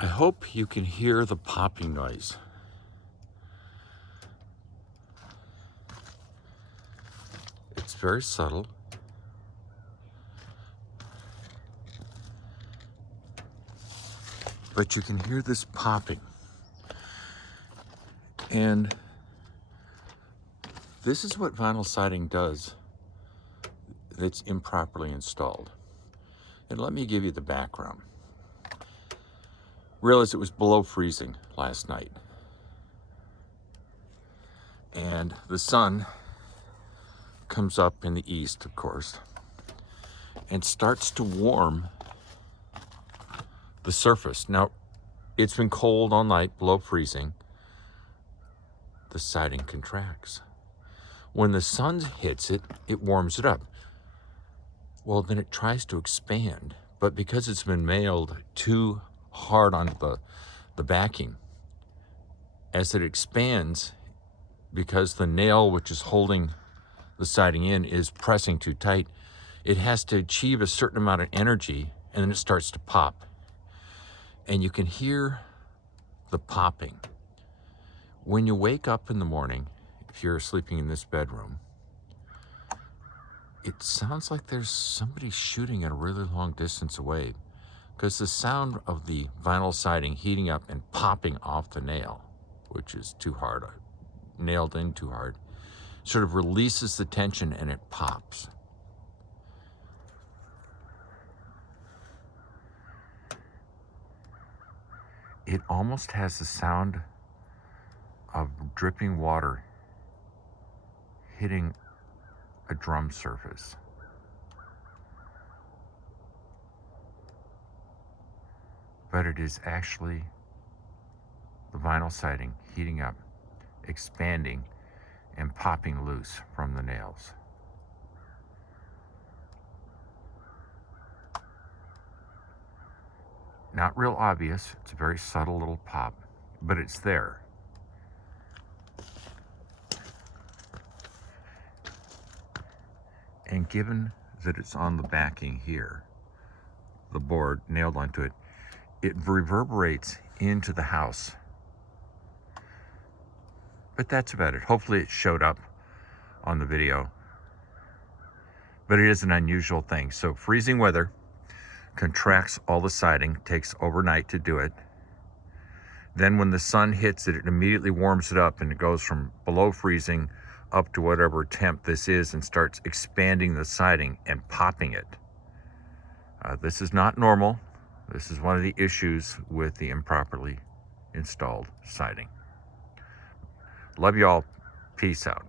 I hope you can hear the popping noise. It's very subtle. But you can hear this popping. And this is what vinyl siding does that's improperly installed. And let me give you the background. Realize it was below freezing last night. And the sun comes up in the east, of course, and starts to warm the surface. Now, it's been cold all night, below freezing. The siding contracts. When the sun hits it, it warms it up. Well, then it tries to expand, but because it's been nailed too hard on the backing, as it expands, because the nail which is holding the siding in is pressing too tight, it has to achieve a certain amount of energy, and then it starts to pop. And you can hear the popping. When you wake up in the morning, if you're sleeping in this bedroom, it sounds like there's somebody shooting at a really long distance away, because the sound of the vinyl siding heating up and popping off the nail, which is too hard, nailed in too hard, sort of releases the tension and it pops. It almost has the sound of dripping water hitting a drum surface. But it is actually the vinyl siding heating up, expanding, and popping loose from the nails. Not real obvious, it's a very subtle little pop, but it's there. And given that it's on the backing here, the board nailed onto it, it reverberates into the house. But that's about it. Hopefully it showed up on the video. But it is an unusual thing. So freezing weather contracts all the siding, takes overnight to do it. Then when the sun hits it, it immediately warms it up, and it goes from below freezing up to whatever temp this is and starts expanding the siding and popping it. This is not normal. This is one of the issues with the improperly installed siding. Love you all. Peace out.